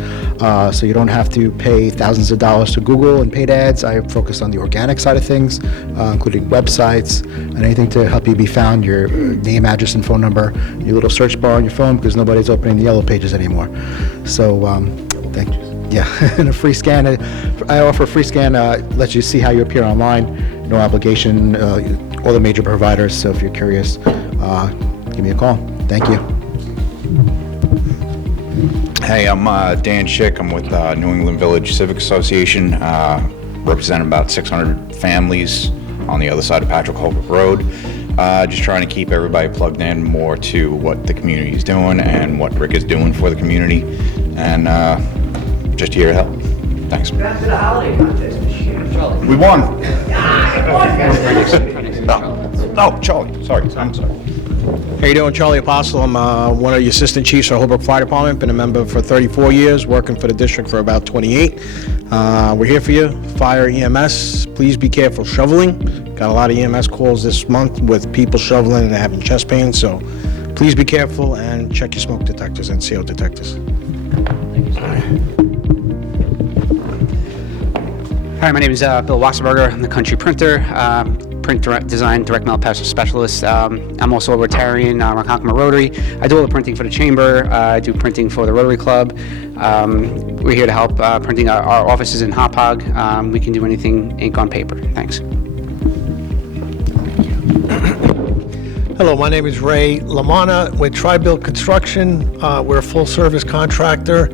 so you don't have to pay thousands of dollars to Google and paid ads. I focus on the organic side of things, including websites and anything to help you be found, your name, address, and phone number, your little search bar on your phone, because nobody's opening the yellow pages anymore. So, thank you. Yeah, and a free scan. I offer a free scan, lets you see how you appear online, no obligation, all the major providers. So if you're curious, give me a call. Thank you. Hey, I'm Dan Schick. I'm with New England Village Civic Association, representing about 600 families on the other side of Patrick Holbrook Road. Just trying to keep everybody plugged in more to what the community is doing and what Rick is doing for the community, and just here to help. Thanks. Back to the holiday contest this year. We won. No, Charlie. Sorry. I'm sorry. How you doing? Charlie Apostle. I'm one of the assistant chiefs for Holbrook Fire Department. Been a member for 34 years, working for the district for about 28. We're here for you. Fire EMS. Please be careful shoveling. Got a lot of EMS calls this month with people shoveling and having chest pain, so please be careful and check your smoke detectors and CO detectors. Thank you, sir. Hi, my name is Bill Wasserberger. I'm the country printer, print design, direct mail passive specialist. I'm also a Rotarian, Ronkonkoma Rotary. I do all the printing for the chamber. I do printing for the Rotary Club. We're here to help printing our offices in Hauppauge. We can do anything ink on paper. Thanks. Hello, my name is Ray Lamanna with Tri-Build Construction. We're a full-service contractor.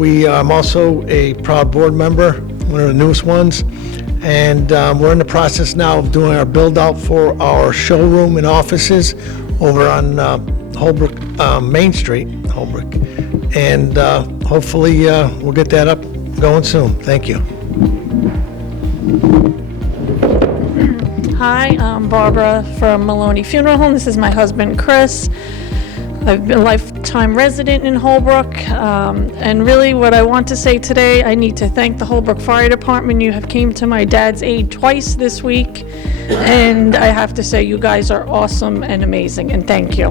I'm also a proud board member, one of the newest ones, and we're in the process now of doing our build-out for our showroom and offices over on Holbrook, Main Street, Holbrook, and hopefully we'll get that up going soon. Thank you. Hi, I'm Barbara from Maloney Funeral Home. This is my husband, Chris. I've been a lifetime resident in Holbrook, and really what I want to say today, I need to thank the Holbrook Fire Department. You have came to my dad's aid twice this week, and I have to say you guys are awesome and amazing, and thank you.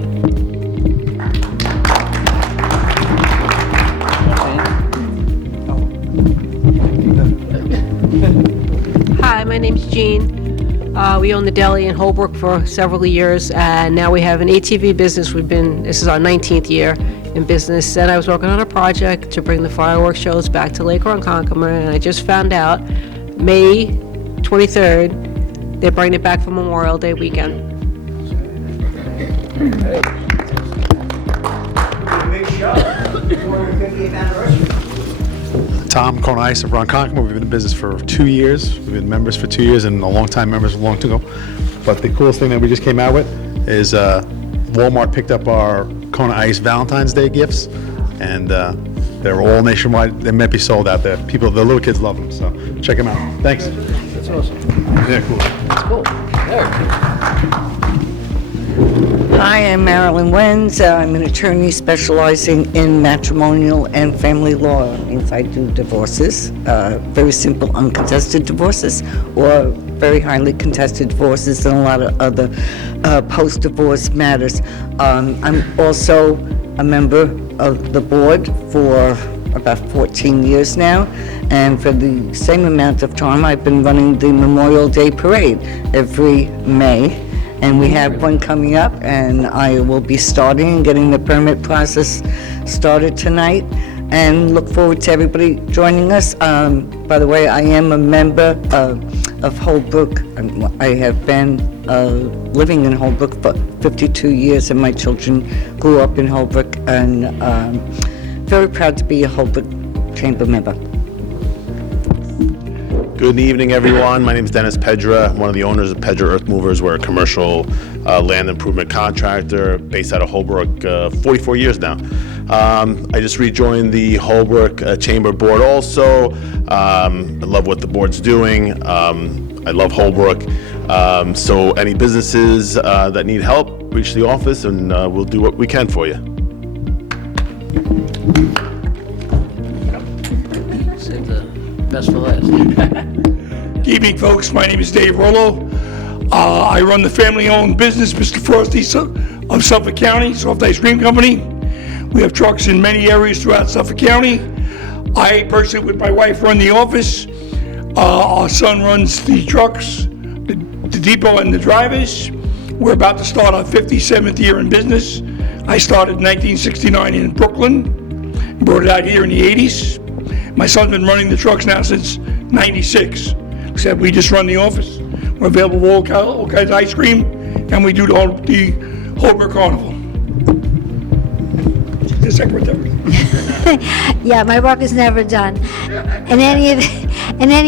We own the deli in Holbrook for several years, and now we have an ATV business. This is our 19th year in business, and I was working on a project to bring the fireworks shows back to Lake Ronkonkoma, and I just found out May 23rd, they're bringing it back for Memorial Day weekend. Big show, 250th anniversary. Tom Kona Ice of Ronkonkoma. We've been in business for 2 years. We've been members for 2 years and a long-time members long to go. But the coolest thing that we just came out with is Walmart picked up our Kona Ice Valentine's Day gifts, and they're all nationwide. They might be sold out there. The little kids love them, so check them out. Thanks. That's awesome. Yeah, cool. That's cool. Hi, I'm Marilyn Wenz. I'm an attorney specializing in matrimonial and family law. It means I do divorces, very simple uncontested divorces, or very highly contested divorces and a lot of other post-divorce matters. I'm also a member of the board for about 14 years now, and for the same amount of time I've been running the Memorial Day Parade every May. And we have one coming up, and I will be starting and getting the permit process started tonight, and look forward to everybody joining us. By the way, I am a member of Holbrook. I have been living in Holbrook for 52 years, and my children grew up in Holbrook, and very proud to be a Holbrook Chamber member. Good evening, everyone. My name is Dennis Pedra. I'm one of the owners of Pedra Earth Movers. We're a commercial land improvement contractor based out of Holbrook, 44 years now. I just rejoined the Holbrook Chamber Board also. I love what the board's doing. I love Holbrook. So any businesses that need help, reach the office and we'll do what we can for you. Save the best for last. Good evening, folks. My name is Dave Rollo. I run the family-owned business, Mr. Frosty of Suffolk County, Soft Ice Cream Company. We have trucks in many areas throughout Suffolk County. I personally, with my wife, run the office. Our son runs the trucks, the depot, and the drivers. We're about to start our 57th year in business. I started in 1969 in Brooklyn, brought it out here in the 80s. My son's been running the trucks now since 96, except we just run the office. We're available for all kinds of ice cream, and we do the Holbrook Carnival. The secretary. Yeah, my work is never done. In any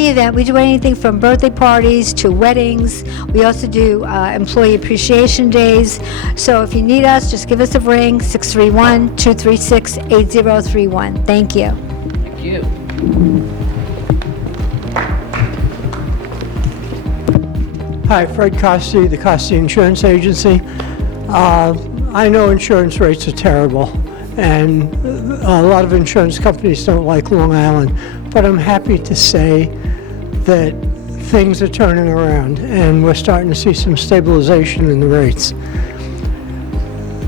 event, we do anything from birthday parties to weddings. We also do employee appreciation days. So if you need us, just give us a ring, 631-236-8031. Thank you. Thank you. Hi, Fred Costi, the Costi Insurance Agency. I know insurance rates are terrible, and a lot of insurance companies don't like Long Island, but I'm happy to say that things are turning around, and we're starting to see some stabilization in the rates.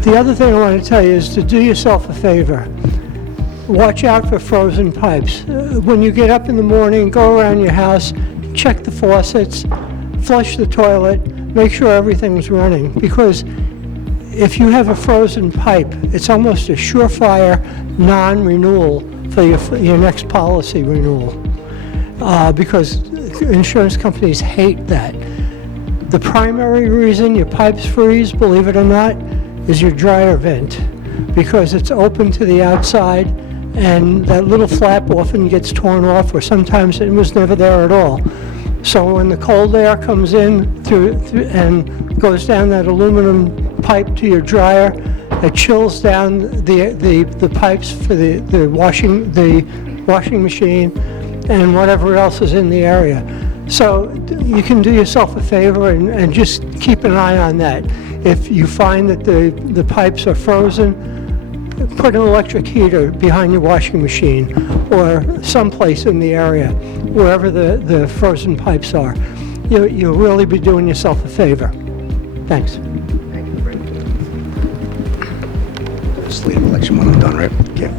The other thing I want to tell you is to do yourself a favor. Watch out for frozen pipes. When you get up in the morning, go around your house, check the faucets, flush the toilet, make sure everything's running, because if you have a frozen pipe, it's almost a surefire non-renewal for your next policy renewal, because insurance companies hate that. The primary reason your pipes freeze, believe it or not, is your dryer vent, because it's open to the outside, and that little flap often gets torn off, or sometimes it was never there at all. So when the cold air comes in through and goes down that aluminum pipe to your dryer, it chills down the pipes for the washing machine and whatever else is in the area. So you can do yourself a favor and just keep an eye on that. If you find that the pipes are frozen, put an electric heater behind your washing machine or someplace in the area, wherever the frozen pipes are. You'll really be doing yourself a favor. Thanks. Just leave election when I'm done, right? Okay.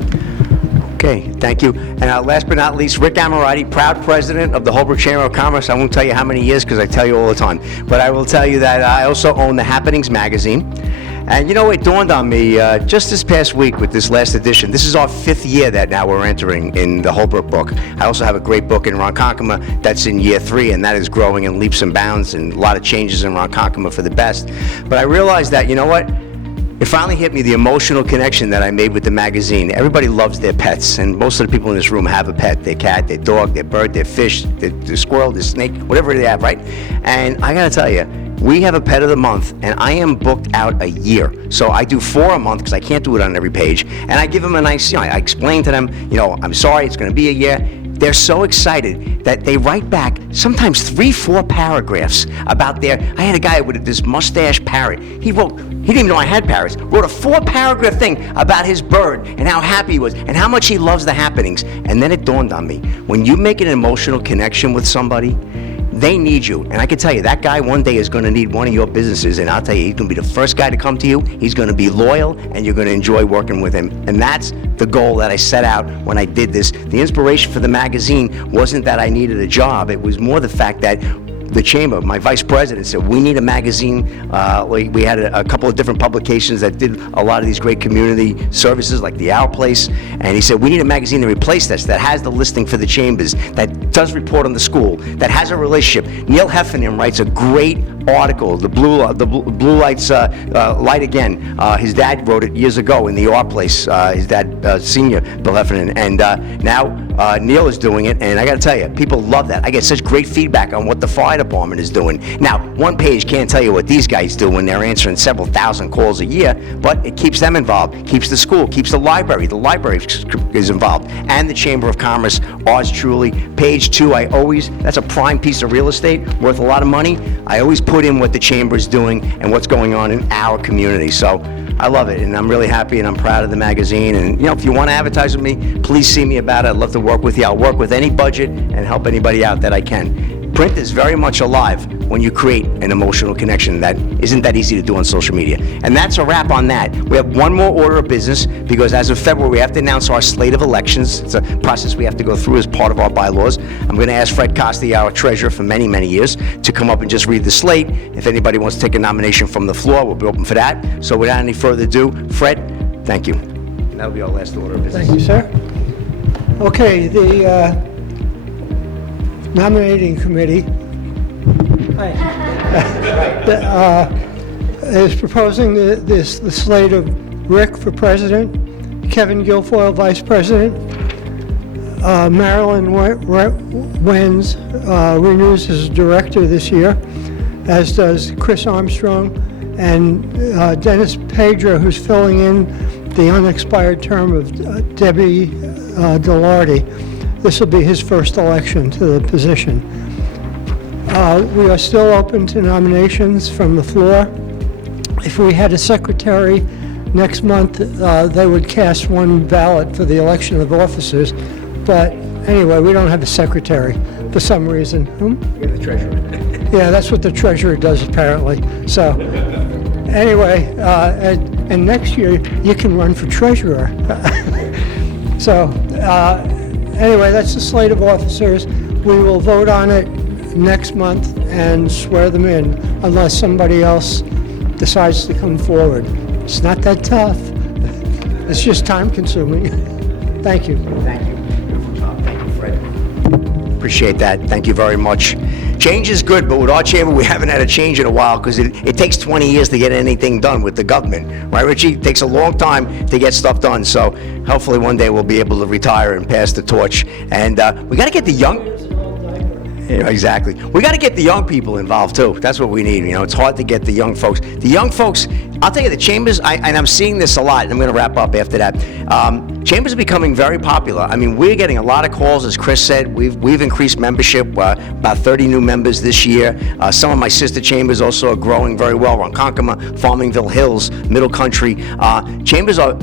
Okay, thank you. And last but not least, Rick Amorati, proud president of the Holbrook Chamber of Commerce. I won't tell you how many years because I tell you all the time. But I will tell you that I also own the Happenings magazine. And you know, it dawned on me just this past week with this last edition. This is our 5th year that now we're entering in the Holbrook book. I also have a great book in Ronkonkoma that's in year 3, and that is growing in leaps and bounds, and a lot of changes in Ronkonkoma for the best. But I realized that, you know what? It finally hit me, the emotional connection that I made with the magazine. Everybody loves their pets, and most of the people in this room have a pet. Their cat, their dog, their bird, their fish, their squirrel, their snake, whatever they have, right? And I gotta tell you, we have a pet of the month, and I am booked out a year. So I do 4 a month because I can't do it on every page. And I give them a nice, I explain to them, I'm sorry, it's gonna be a year. They're so excited that they write back sometimes 3-4 paragraphs about I had a guy with this mustache parrot. He didn't even know I had parrots, wrote a 4-paragraph thing about his bird and how happy he was and how much he loves the Happenings. And then it dawned on me, when you make an emotional connection with somebody, they need you. And I can tell you, that guy one day is going to need one of your businesses, and I'll tell you, he's going to be the first guy to come to you. He's going to be loyal, and you're going to enjoy working with him. And that's the goal that I set out when I did this. The inspiration for the magazine wasn't that I needed a job. It was more the fact that the chamber, my vice president, said, we need a magazine. We had a couple of different publications that did a lot of these great community services, like the Our Place. And he said, we need a magazine to replace this, that has the listing for the chambers, that does report on the school, that has a relationship. Neil Heffernan writes a great article, the Blue Lights Light Again. His dad wrote it years ago in the Our Place. His dad, senior Bill Heffernan. And now Neil is doing it, and I got to tell you, people love that. I get such great feedback on what the fire department is doing. Now, one page can't tell you what these guys do when they're answering several thousand calls a year, but it keeps them involved, keeps the school, keeps the library is involved, and the Chamber of Commerce, ours truly. Page 2, that's a prime piece of real estate, worth a lot of money. I always put in what the Chamber is doing and what's going on in our community. So I love it, and I'm really happy, and I'm proud of the magazine. And if you want to advertise with me, please see me about it. I'd love to work with you. I'll work with any budget and help anybody out that I can. Print is very much alive when you create an emotional connection that isn't that easy to do on social media. And that's a wrap on that. We have one more order of business, because as of February, we have to announce our slate of elections. It's a process we have to go through as part of our bylaws. I'm going to ask Fred Costi, our treasurer for many, many years, to come up and just read the slate. If anybody wants to take a nomination from the floor, we'll be open for that. So without any further ado, Fred, thank you. And that'll be our last order of business. Thank you, sir. Okay, the nominating committee is proposing the slate of Rick for president, Kevin Guilfoyle vice president, Marilyn Wenz renews as director this year, as does Chris Armstrong, and Dennis Pedra, who's filling in the unexpired term of Debbie Delardi. This will be his first election to the position. We are still open to nominations from the floor. If we had a secretary next month, they would cast one ballot for the election of officers. But anyway, we don't have a secretary for some reason. We have the treasurer. Yeah, that's what the treasurer does apparently. So anyway, and next year you can run for treasurer. So anyway, that's the slate of officers. We will vote on it next month and swear them in unless somebody else decides to come forward. It's not that tough. It's just time consuming. Thank you. Thank you. Beautiful job. Thank you, Fred. Appreciate that. Thank you very much. Change is good, but with our chamber, we haven't had a change in a while because it takes 20 years to get anything done with the government. Right, Richie? It takes a long time to get stuff done. So hopefully one day we'll be able to retire and pass the torch. And we got to get the young... Yeah, exactly. We got to get the young people involved too. That's what we need. It's hard to get the young folks. The young folks, I'll tell you, the chambers, and I'm seeing this a lot, and I'm going to wrap up after that. Chambers are becoming very popular. I mean, we're getting a lot of calls, as Chris said. We've increased membership, about 30 new members this year. Some of my sister chambers also are growing very well. Ronkonkoma, Farmingville Hills, Middle Country.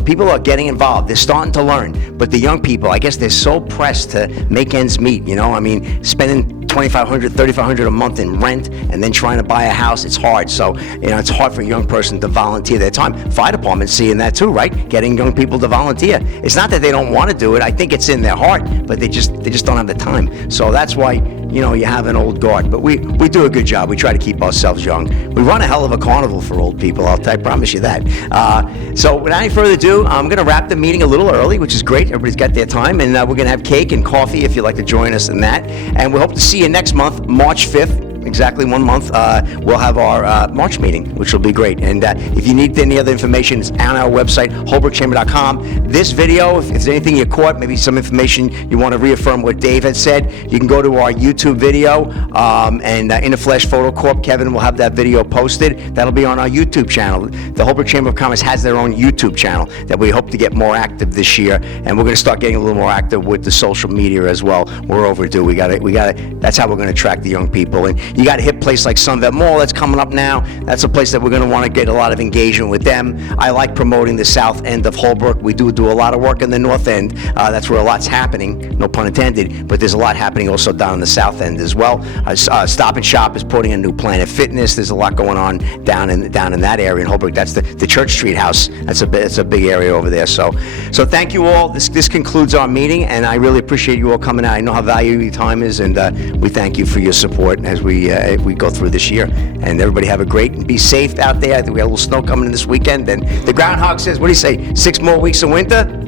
People are getting involved. They're starting to learn. But the young people, I guess they're so pressed to make ends meet. I mean, spending $2,500, $3,500 a month in rent, and then trying to buy a house, it's hard. So, it's hard for a young person to volunteer their time. Fire department's seeing that too, right? Getting young people to volunteer. It's not that they don't want to do it. I think it's in their heart, but they just don't have the time. So that's why, you have an old guard. But we do a good job. We try to keep ourselves young. We run a hell of a carnival for old people, I promise you that. So without any further ado, I'm going to wrap the meeting a little early, which is great. Everybody's got their time, and we're going to have cake and coffee if you'd like to join us in that. And we hope to see you next month, March 5th. Exactly 1 month, we'll have our March meeting, which will be great. And if you need any other information, it's on our website, holbrookchamber.com. This video, if there's anything you caught, maybe some information you want to reaffirm what Dave had said, you can go to our YouTube video, and In the Flesh Photo Corp, Kevin will have that video posted. That'll be on our YouTube channel. The Holbrook Chamber of Commerce has their own YouTube channel that we hope to get more active this year, and we're going to start getting a little more active with the social media as well. We're overdue. We got to. That's how we're going to attract the young people. And you got to hit a place like Sunvet Mall that's coming up now. That's a place that we're going to want to get a lot of engagement with them. I like promoting the south end of Holbrook. We do a lot of work in the north end. That's where a lot's happening, no pun intended, but there's a lot happening also down in the south end as well. Stop and Shop is putting a new Planet Fitness. There's a lot going on down in that area in Holbrook. That's the Church Street House. That's a big area over there. So thank you all. This concludes our meeting, and I really appreciate you all coming out. I know how valuable your time is, and we thank you for your support as we go through this year. And everybody have a great and be safe out there. I think we got a little snow coming in this weekend, and the groundhog says, what do you say, 6 more weeks of winter?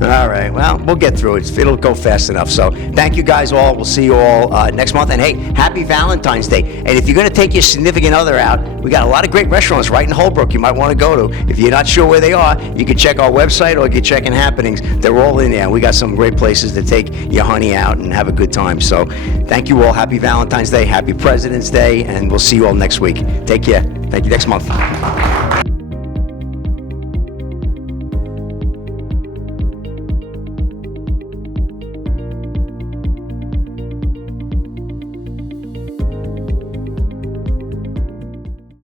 All right, well, we'll get through it. It'll go fast enough. So thank you guys all. We'll see you all next month. And hey, happy Valentine's Day. And if you're going to take your significant other out, we got a lot of great restaurants right in Holbrook you might want to go to. If you're not sure where they are, you can check our website or you can check in Happenings. They're all in there. We got some great places to take your honey out and have a good time. So thank you all. Happy Valentine's Day. Happy President's Day. And we'll see you all next week. Take care. Thank you. Next month.